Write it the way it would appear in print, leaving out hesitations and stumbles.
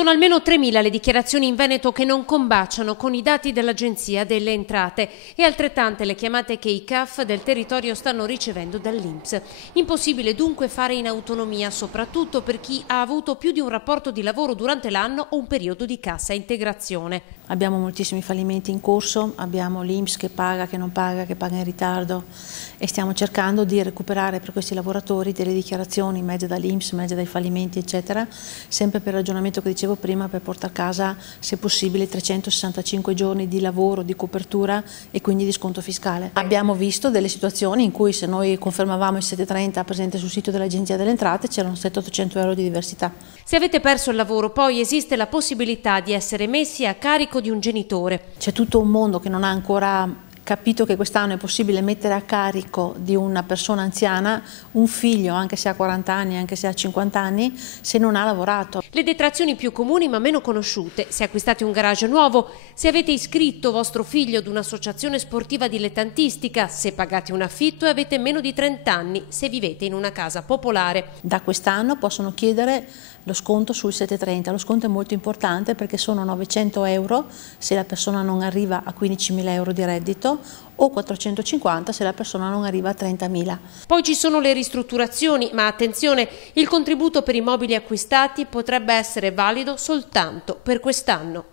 Sono almeno 3.000 le dichiarazioni in Veneto che non combaciano con i dati dell'Agenzia delle Entrate e altrettante le chiamate che i CAF del territorio stanno ricevendo dall'INPS. Impossibile dunque fare in autonomia, soprattutto per chi ha avuto più di un rapporto di lavoro durante l'anno o un periodo di cassa integrazione. Abbiamo moltissimi fallimenti in corso, abbiamo l'INPS che paga in ritardo e stiamo cercando di recuperare per questi lavoratori delle dichiarazioni in mezzo dall'INPS, in mezzo dai fallimenti eccetera, sempre per il ragionamento che dicevo prima, per portare a casa se possibile 365 giorni di lavoro, di copertura e quindi di sconto fiscale. Abbiamo visto delle situazioni in cui se noi confermavamo il 730 presente sul sito dell'Agenzia delle Entrate c'erano 700-800 euro di diversità. Se avete perso il lavoro poi esiste la possibilità di essere messi a carico di un genitore. C'è tutto un mondo che non ha ancora capito che quest'anno è possibile mettere a carico di una persona anziana un figlio, anche se ha 40 anni, anche se ha 50 anni, se non ha lavorato. Le detrazioni più comuni ma meno conosciute: se acquistate un garage nuovo, se avete iscritto vostro figlio ad un'associazione sportiva dilettantistica, se pagate un affitto e avete meno di 30 anni, se vivete in una casa popolare. Da quest'anno possono chiedere lo sconto sul 730, lo sconto è molto importante perché sono 900 euro se la persona non arriva a 15.000 euro di reddito o 450 se la persona non arriva a 30.000. Poi ci sono le ristrutturazioni, ma attenzione, il contributo per i mobili acquistati potrebbe essere valido soltanto per quest'anno.